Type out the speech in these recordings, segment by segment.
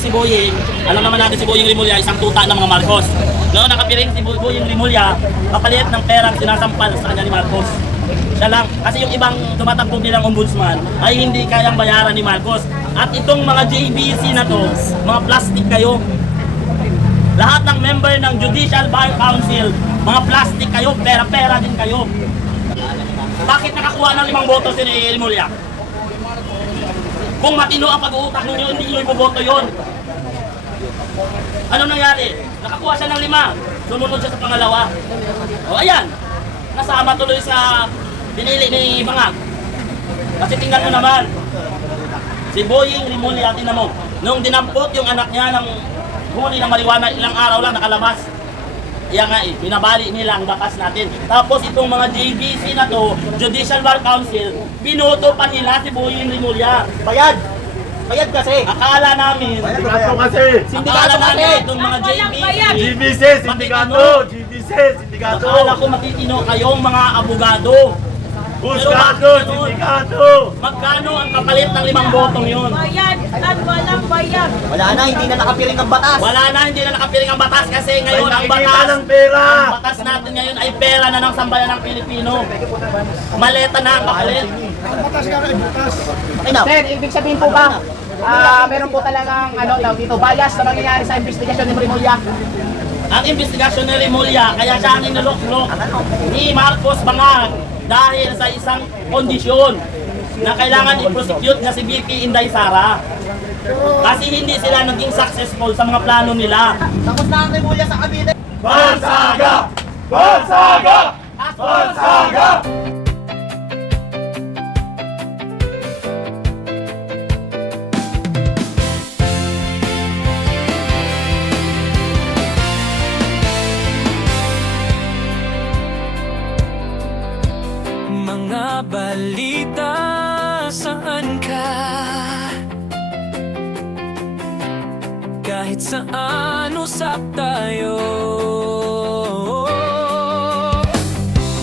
si Boying, alam naman natin si Boying Rimulya, isang tuta ng mga Marcos. No, nakapiring si Boying Rimulya, kapalit ng perang sinasampal sa kanya ni Marcos. Siya lang, kasi yung ibang tumatakbo bilang ombudsman ay hindi kayang bayaran ni Marcos. At itong mga JBC na to, mga plastic kayo. Lahat ng member ng Judicial Bar Council, mga plastic kayo, pera-pera din kayo. Bakit nakakuha ng 5 boto si Rimulya? Kung matino ang pag-uutak ninyo, hindi nyo ipoboto yun. Ano nangyari? Nakakuha siya ng 5, sumunod siya sa pangalawa. O ayan, nasama tuloy sa pinili ni Bangag. Kasi tingnan mo naman, si Boying Rimulya, tingnan mo, nung dinampot yung anak niya ng huli ng marijuana, ilang araw lang nakalabas. Kaya nga binabali nila ang batas natin. Tapos itong mga JBC na to, Judicial Bar Council, binoto pa nila si Boying Rimulya. Bayad! Bayad kasi! Akala namin, Sindikato kasi! akala namin itong mga JBC, GBC, sindikato! GBC, sindikato! akala ko matitino kayong mga abogado. Husgado, sindikato! Magkano ang kapalit ng 5 botong yun? Bayad at walang bayad. Wala na, hindi na nakapiring ang batas. Wala na, hindi na nakapiling ang batas kasi ngayon ang Nakikita batas. ng pera! Ang batas natin ngayon ay pera na ng sambayan ng Pilipino. Maleta na ang kapalit. Okay na. Sir, ibig sabihin po ba, meron po talagang dito, bias na mangyayari sa investigasyon ni Rimulya? Ang investigasyon ni Rimulya, kaya siya ang inulok-lok ni Marcos Bangag dahil sa isang kondisyon na kailangan i-prosecute na si VP Inday Sara. Kasi hindi sila naging successful sa mga plano nila. Tapos na ang Rimulya sa kabine. Bansaga! Bansaga! Bansaga! Mga balita, saan ka? Kahit saan usap tayo,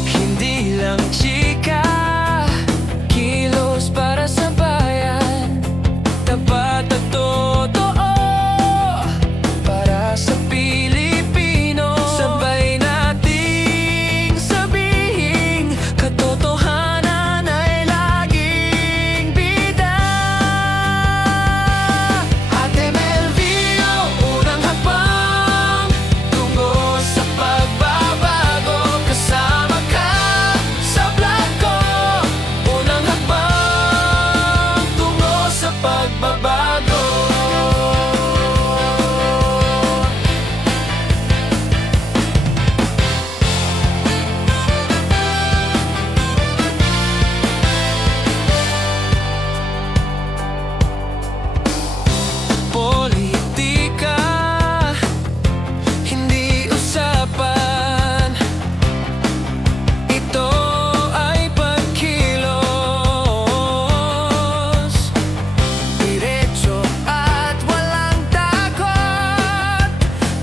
hindi lang chika, kilos para sa bayan, tapat at totoo para sa Pilipino. Sabay nating sabihin, katotohanan ay laging bida. Ate Melvio, unang hakbang tungo sa pagbabago. Kasama ka sa vlog ko. Unang hakbang tungo sa pagbabago. Politika, hindi usapan. Ito ay pagkilos, diretso at walang takot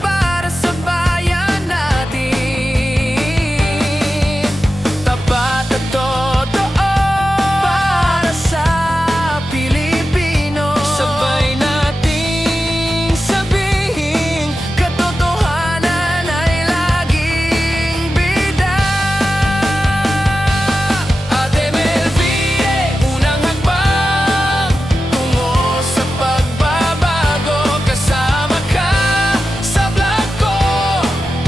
para sa bayan natin. Tapat at totoo para sa Pilipino. Sabay nating sabihin, katotohanan ay laging bida. Ate Melvie, unang hakbang tungo sa pagbabago. Kasama ka sa vlog ko.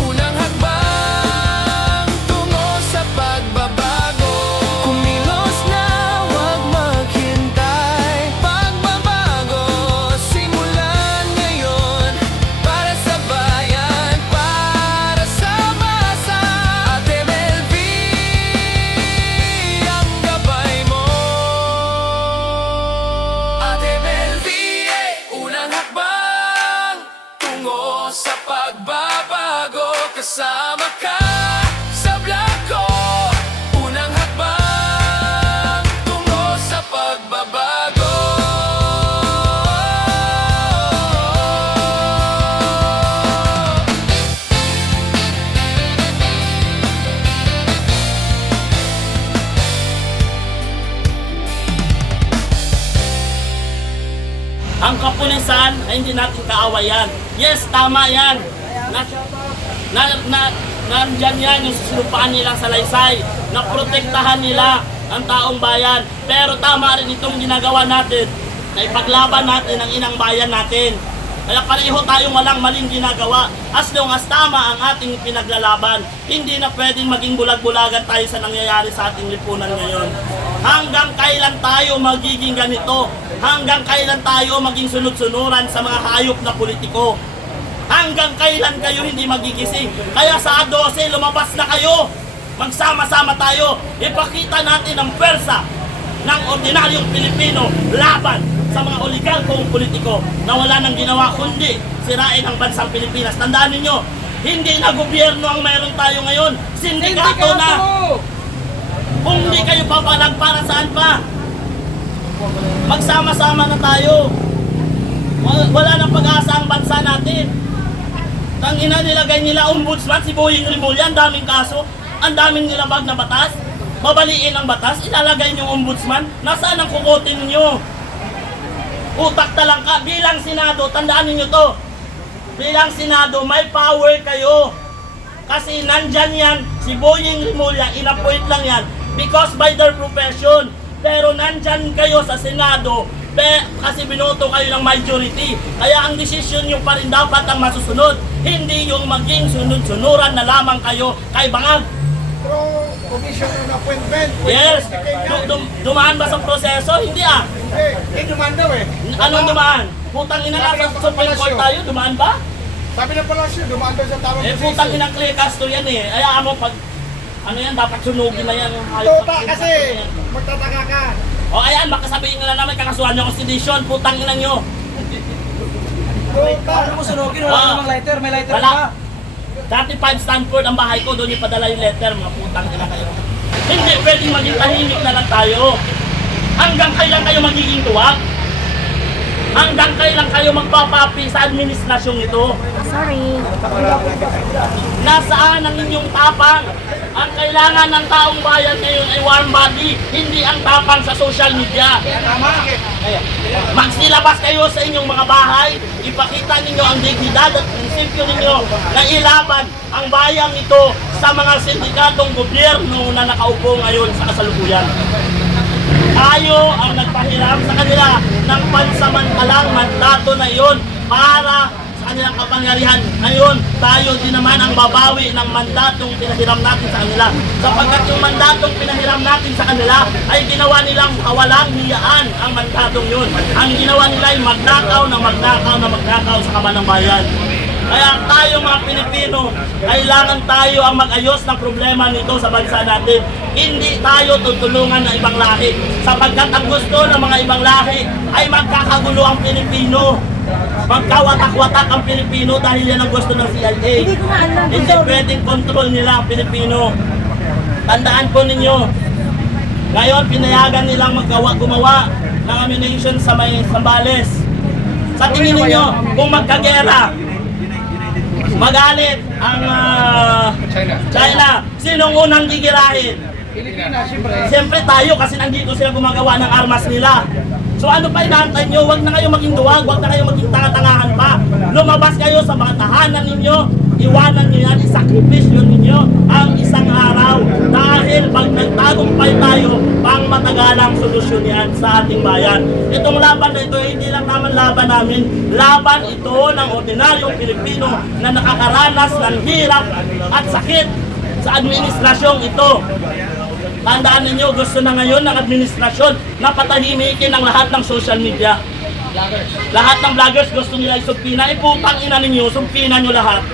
Unang hakbang tungo sa pagbabago. Kumilos na, huwag maghintay. Pagbabago, simulan ngayon. Para sa bayan, para sa masa. Ate Melvie, ang gabay mo. Ate Melvie, unang hakbang tungo sa pagbabago. Kasama ka sa vlog ko. Unang hakbang tungo sa pagbabago. Ang kapulisan ay hindi natin kaawayan. Yes, tama yan. Nandyan yan yung susulupaan nilang salaysay, na protektahan nila ang taong bayan. Pero tama rin itong ginagawa natin, na ipaglaban natin ang inang bayan natin. Kaya pareho tayong walang maling ginagawa. As long as tama ang ating pinaglalaban, hindi na pwedeng maging bulag-bulagan tayo sa nangyayari sa ating lipunan ngayon. Hanggang kailan tayo magiging ganito? Hanggang kailan tayo maging sunod-sunuran sa mga hayop na politiko? Hanggang kailan kayo hindi magigising? Kaya sa 12, lumabas na kayo. Magsama-sama tayo. Ipakita natin ang pwersa ng ordinaryong Pilipino laban sa mga oligarkong politiko na wala nang ginawa kundi sirain ang bansang Pilipinas. Tandaan ninyo, hindi na gobyerno ang mayroon tayo ngayon. Sindikato na. Kung hindi kayo papalag, para saan pa? Magsama-sama na tayo. Wala nang pag-asa ang bansa natin. Tangina, nilagay nila ombudsman, si Boying Rimulya, ang daming kaso, ang daming nilabag na batas, babaliin ang batas, ilalagay niyong ombudsman, nasaan ang kukutin niyo? Utak talang ka, bilang Senado, tandaan niyo to, bilang Senado, may power kayo. Kasi nandyan yan, si Boying Rimulya, inappoint lang yan, because by their profession. Pero nandyan kayo sa Senado, kasi binoto kayo ng majority. Kaya ang desisyon nyo pa rin dapat ang masusunod. Hindi yung maging sunod-sunuran na lamang kayo kay Bangag. Pero commission on appointment. Yes. Dumaan ba sa proseso? Hindi ah. Hindi dumaan daw eh. Anong dumaan? Putang ina nga sa Supreme Court tayo, dumaan ba? Sabi ng palasyo, dumaan daw sa tamang Putang inang Clay Castro yan eh. Kaya mo pag ano yan, dapat sunugin na yan. Tota kasi, magtataka ka. O ayan, baka sabihin nila naman kakasuhan nyo constitution, putang ina nyo. Tota. Ano mo sunugin? Wala namang lighter, may lighter Wala. pa. 35 Stanford ang bahay ko, doon ipadala yung letter, mga putang ina kayo. Hindi pwedeng maging tahimik na lang tayo. Hanggang kailan kayo magiging tuwag? Hanggang kailan kayo magpapapi sa administrasyong ito? Sorry. Nasaan ang inyong tapang? Ang kailangan ng taong bayan ngayon ay warm body, hindi ang tapang sa social media. Magsilabas kayo sa inyong mga bahay, ipakita ninyo ang dignidad at prinsipyo ninyo na ilaban ang bayang ito sa mga sindikatong gobyerno na nakaupo ngayon sa kasalukuyan. Tayo ang nagpahiram sa kanila ng pansamantalang mandato na iyon para sa kanilang kapangyarihan. Ngayon, tayo din naman ang babawi ng mandatong pinahiram natin sa kanila. Sapagkat yung mandatong pinahiram natin sa kanila ay ginawa nilang kawalang hiyaan ang mandatong yun. Ang ginawa nila ay magnakaw sa kaban ng bayan. Kaya tayo mga Pilipino, kailangan tayo ang mag-ayos ng problema nito sa bansa natin. Hindi tayo tutulungan ng ibang lahi. Sapagkat ang gusto ng mga ibang lahi ay magkakagulo ang Pilipino. Magkawatak-watak ang Pilipino dahil yan ang gusto ng CIA. Hindi pwedeng control nila ang Pilipino. Tandaan po ninyo, ngayon pinayagan nilang gumawa ng ammunition sa may Sambales. Sa tingin ninyo, kung magkagera, magalit ang China. Sinong unang gigirahin? Pilipinas, siyempre. Siyempre tayo kasi nandito sila gumagawa ng armas nila. So ano pa inaantay nyo? Huwag na kayo maging duwag, huwag na kayo maging tanga-tangahan pa. Lumabas kayo sa mga tahanan ninyo, iwanan nyo yan, isakripisyo ninyo ang isang araw. Dahil pag nagtagumpay tayo, pang matagalang solusyon yan sa ating bayan. Itong laban na ito, hindi lang naman laban namin, laban ito ng ordinaryong Pilipino na nakakaranas ng hirap at sakit sa administrasyong ito. Tandaan ninyo, gusto na ngayon ng administrasyon na patahimikin ang lahat ng social media. Lahat ng vloggers gusto nila isumpina. Putang ina ninyo, sumpina nyo lahat.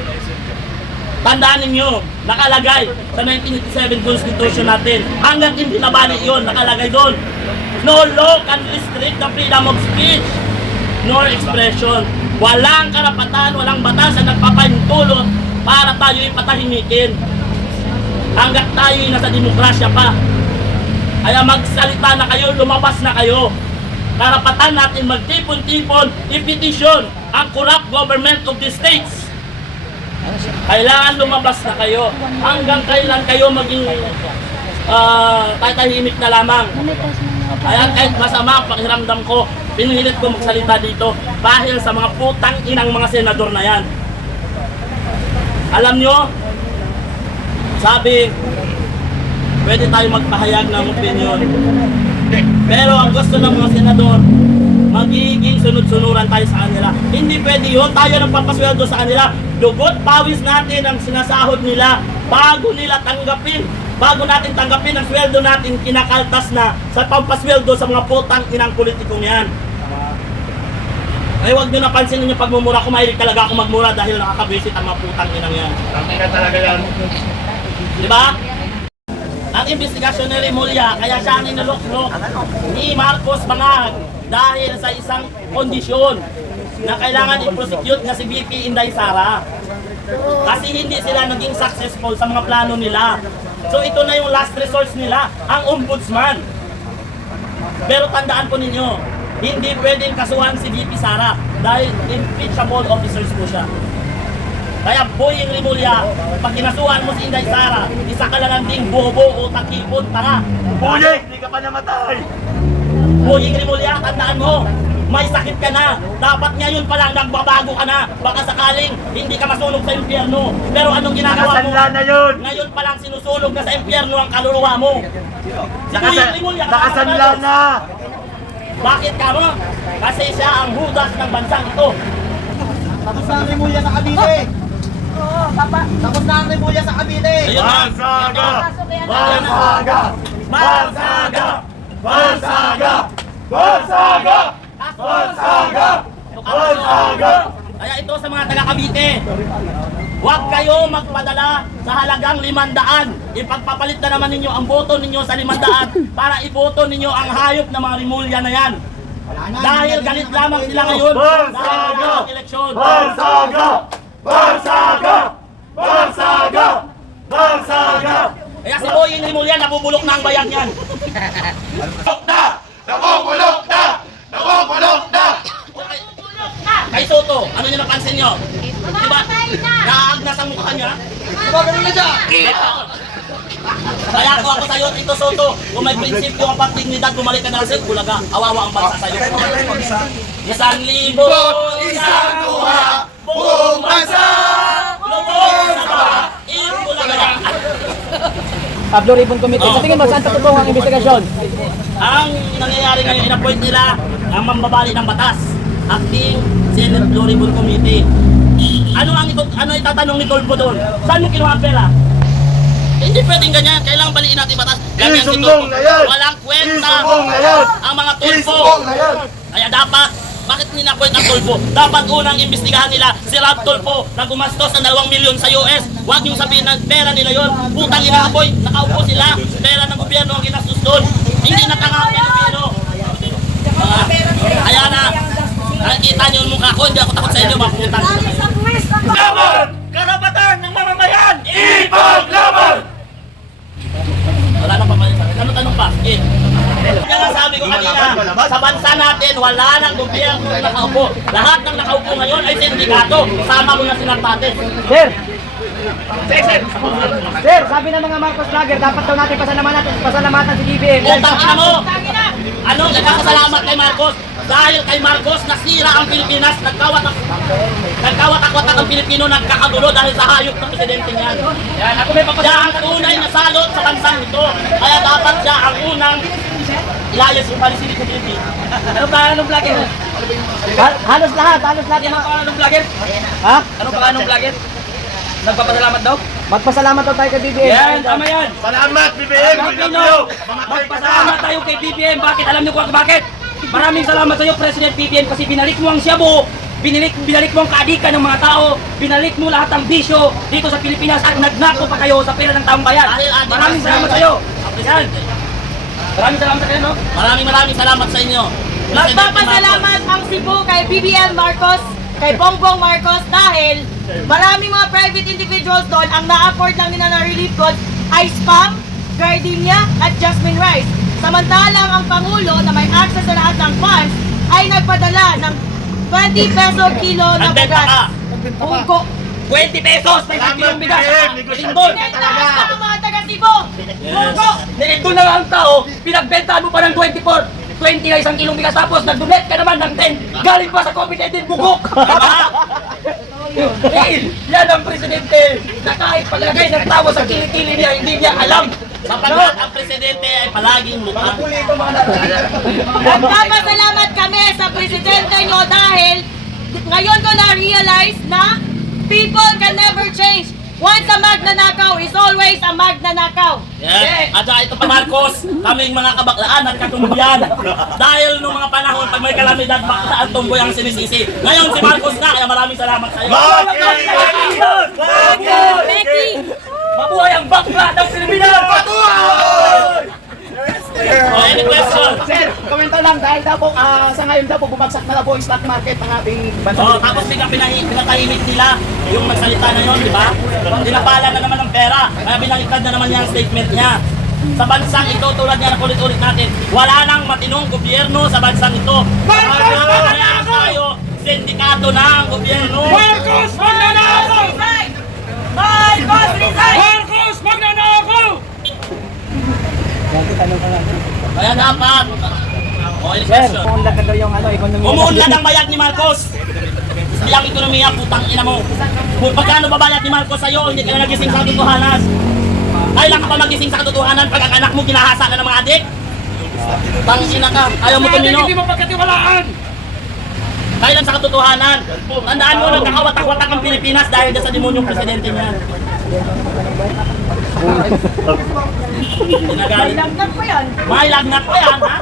Tandaan ninyo, nakalagay sa 1987 Constitution natin. Hanggang hindi nabali yun, nakalagay doon. No law can restrict the freedom of speech nor expression. Walang karapatan, walang batas na nagpapahintulot para tayo ipatahimikin. Hanggat tayo'y nasa demokrasya pa. Kaya magsalita na kayo, lumabas na kayo. Karapatan natin magtipon-tipon, ipetisyon ang corrupt government of the states. Kailangan lumabas na kayo. Hanggang kailan kayo maging tatahimik na lamang. Kaya kahit masama ang pakiramdam ko, pinilit ko magsalita dito dahil sa mga putang inang mga senador na yan. Alam nyo, sabi, pwede tayo magpahayag ng opinion. Pero ang gusto ng mga senador, magiging sunod-sunuran tayo sa kanila. Hindi pwede yun, tayo nang papasweldo sa kanila. Dugot, pawis natin ang sinasahod nila bago nila tanggapin. Bago natin tanggapin ang sweldo natin, kinakaltas na sa pampasweldo sa mga putang inang politikong yan. Ay, huwag nyo napansin ninyo pagmumura ko, mahilig talaga ako magmura dahil nakakabisit ang mga putang inang yan. Tangin ka talaga yan. Di ba? Ang investigasyon ni Remulla, kaya siya ang inulok-lok ni Marcos Bangag dahil sa isang kondisyon na kailangan i-prosecute na si VP Inday Sara. Kasi hindi sila naging successful sa mga plano nila. So ito na yung last resource nila, ang ombudsman. Pero tandaan po ninyo, hindi pwedeng kasuhan si VP Sara dahil impeachable officers po siya. Kaya Boying Remulla, pag kinasuhan mo si Inday Sara, isa ka lang ding bobo o takipon, tanga. Buyek, hindi ka pa namatay. Boying Remulla, tandaan mo, may sakit ka na. Dapat ngayon pa lang nagbabago ka na. Baka sakaling hindi ka masunog sa impyerno. Pero anong ginagawa mo? Nakasanla na yun. Ngayon pa lang sinusunog na sa impyerno ang kaluluwa mo. Si Boying Remulla, Nakasanla na. bakit ka mo? Kasi siya ang hudas ng bansang ito. Tapos na ang Remulla sa Cavite. Oo, papa. Tapos na ang Remulla sa Cavite. Ayun na. Bansaga! Pasok yan. Bansaga! Bansaga! Bansaga! Bansaga! Bansaga! Bansaga! Kaya ito sa mga taga Cavite, huwag kayo magpadala sa halagang 500. Ipagpapalit na naman ninyo ang boto ninyo sa 500 para iboto ninyo ang hayop na mga Remulla na yan. Dahil galit lamang sila ngayon dahil ang eleksyon. Bansaga! Bansaga! Bansaga! Bansaga! Kaya si Boying Remulla, nabubulok na ang bayan yan. Nabubulok na! Nabubulok na! Kay Soto, ano nyo napansin nyo? Diba? Naagnas ang mukha niya? Kaya ako sa'yo, Tito Soto, kung may prinsipyo ang pagdignidad, bumalik ka na sa Bulaga, awawa ang bansa sa'yo. 1,000, isang luha, buong bansa, lubog sa baha, Bulaga. Blue Ribbon Committee. Sa tingin mo, saan tutulong ang investigasyon? Ang nangyayari ngayon, in-appoint nila ang mambabali ng batas, acting Senate Blue Ribbon Committee. Ano itatanong ni Tolpo doon? Saan mo kinuha ang pera? Hindi pwedeng ganyan. Kailangan baliin natin batas. Ganyan si Isumbong Tolpo. na yan! Walang kwenta Isumbong na yan! ang mga Tolpo. Isumbong na yan! Kaya dapat, bakit nina-appoint ang Tolpo? Dapat unang imbestigahan nila si Rob Tolpo na gumastos ng 2 milyon sa US. Huwag yung sabihin na pera nila yon. Putang ina-apoy, nakaupo sila. Pera ng gobyerno ang ginastos doon. Hindi na tanga ang Pilipino. Kaya na, nakikita niyo yung mukha ko, hindi ako takot sa inyo, mga putang. Laban! Karapatan ng mamamayan! Ipaglaban! Wala nang papalit sa akin. Tanong pa. Eh. Kaya nga sabi ko kanina, sa bansa natin, wala nang gobyerno na nakaupo. Lahat ng nakaupo ngayon ay sindikato. Sama mo na si Nartates. Sir, sabi ng mga Marcos vlogger, dapat daw natin pasalamatan si BBM. Utang ina mo! Ano nagpapasalamat kay Marcos? Dahil kay Marcos nasira ang Pilipinas, nagkawatak-watak ang Pilipino, nagkakagulo dahil sa hayop ng presidente niyan. Siya ang tunay na salot sa bansang ito. Kaya dapat siya ang unang ilayas yung palisili sa Pilipinas. Ano pangalan ng vlogger? Halos lahat yung Ano mga... pangalan ng vlogger? Ha? Ano pangalan ng vlogger? Nagpapasalamat daw? Magpasalamat daw tayo kay BBM. Yan, tama yan. Salamat, BBM! We love you! Magpasalamat tayo kay BBM. Bakit? Alam niyo kung bakit? Maraming salamat sa iyo, President BBM, kasi binalik mo ang Shabu, binalik mo ang kaadikan ng mga tao, binalik mo lahat ng bisyo dito sa Pilipinas at nagnako pa kayo sa pera ng taong bayan. Maraming salamat sa iyo. Yan. Maraming salamat sa kayo, no? Maraming salamat sa inyo. Magpapasalamat ang Cebu kay BBM Marcos, kay Bongbong Marcos dahil maraming mga private individuals doon ang na-afford lang nila na relief goods ay Spam, Gardenia at Jasmine Rice. Samantalang ang Pangulo na may access sa lahat ng funds ay nagpadala ng 20 peso kilo na Nagbenta bigas. ka. Ungko. 20 pesos! May Salamat, kilong bigas! BBM! Negosyo Lindol! Pinagtaas ng mga taga Cebu! Bogo! Doon na nga ang tao, pinagbentahan mo pa ng 24, 20 na isang kilong bigas tapos nag-donate ka naman ng 10. Galing pa sa COVID-19 bugok. Yan ang presidente na kahit palagay ng tao sa kilikili niya, hindi niya alam. Sapagkat ang presidente ay palaging lutang. Nagpapasalamat kami sa presidente nyo dahil ngayon ko na-realize na people can never change. Once a magnanakaw is always a magnanakaw. Yes. At saka ito pa Marcos, kaming mga kabaklaan at katumbuyan. Dahil nung mga panahon, pag may kalamidad, bakla ang tumboy ang sinisisi. Ngayon si Marcos na, kaya maraming salamat sa iyo. Becky! Mabuhay ang bakla ng Pilipinas! Oh, any question? Sir, komento lang dahil daw po sa ngayon daw po bumagsak na daw po yung stock market ng ating bansa. Oh, tapos biglang pinatahimik nila yung magsalita na yun, di ba? Dinapala na naman ng pera, kaya binaliktad na naman niya ang statement niya. Sa bansang ito, tulad niya ng ulit-ulit natin, wala nang matinong gobyerno sa bansang ito. Kaya tayo, sindikato na ang gobyerno. Marcos magnanakaw! Marcos resign! Marcos magnanakaw! Kaya dapat, oh, any question? Unlad ka daw yung ekonomiya. Umuunlad ang bayad ni Marcos. Hindi ang ekonomiya, putang ina mo. Kung pagkano babayad ni Marcos sa'yo, hindi ka na nagising sa katotohanan. Kailan ka pa magising sa katotohanan pag ang anak mo ginahasa na ng mga adik? Tangina ka, ayaw mo tumino. Hindi mo pagkatiwalaan! Kailan sa katotohanan? Tandaan mo, nagkakawatak-watak ang Pilipinas dahil dyan sa demonyong presidente niya. Ginagalit. Lagnat pa yan. May lagnat pa yan, ha?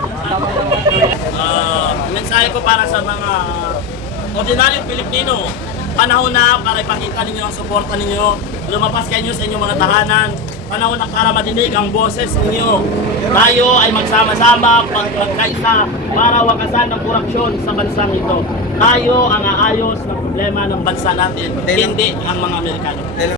Mensahe ko para sa mga ordinaryong Pilipino. Panahon na para ipakita ninyo ang suporta ninyo. Lumabas kayo sa inyong mga tahanan. Panahon na para madinig ang boses ninyo. Tayo ay magsama-sama, magkaisa para wakasan ng korupsyon sa bansang ito. Tayo ang aayos ng problema ng bansa natin, hindi ang mga Amerikano.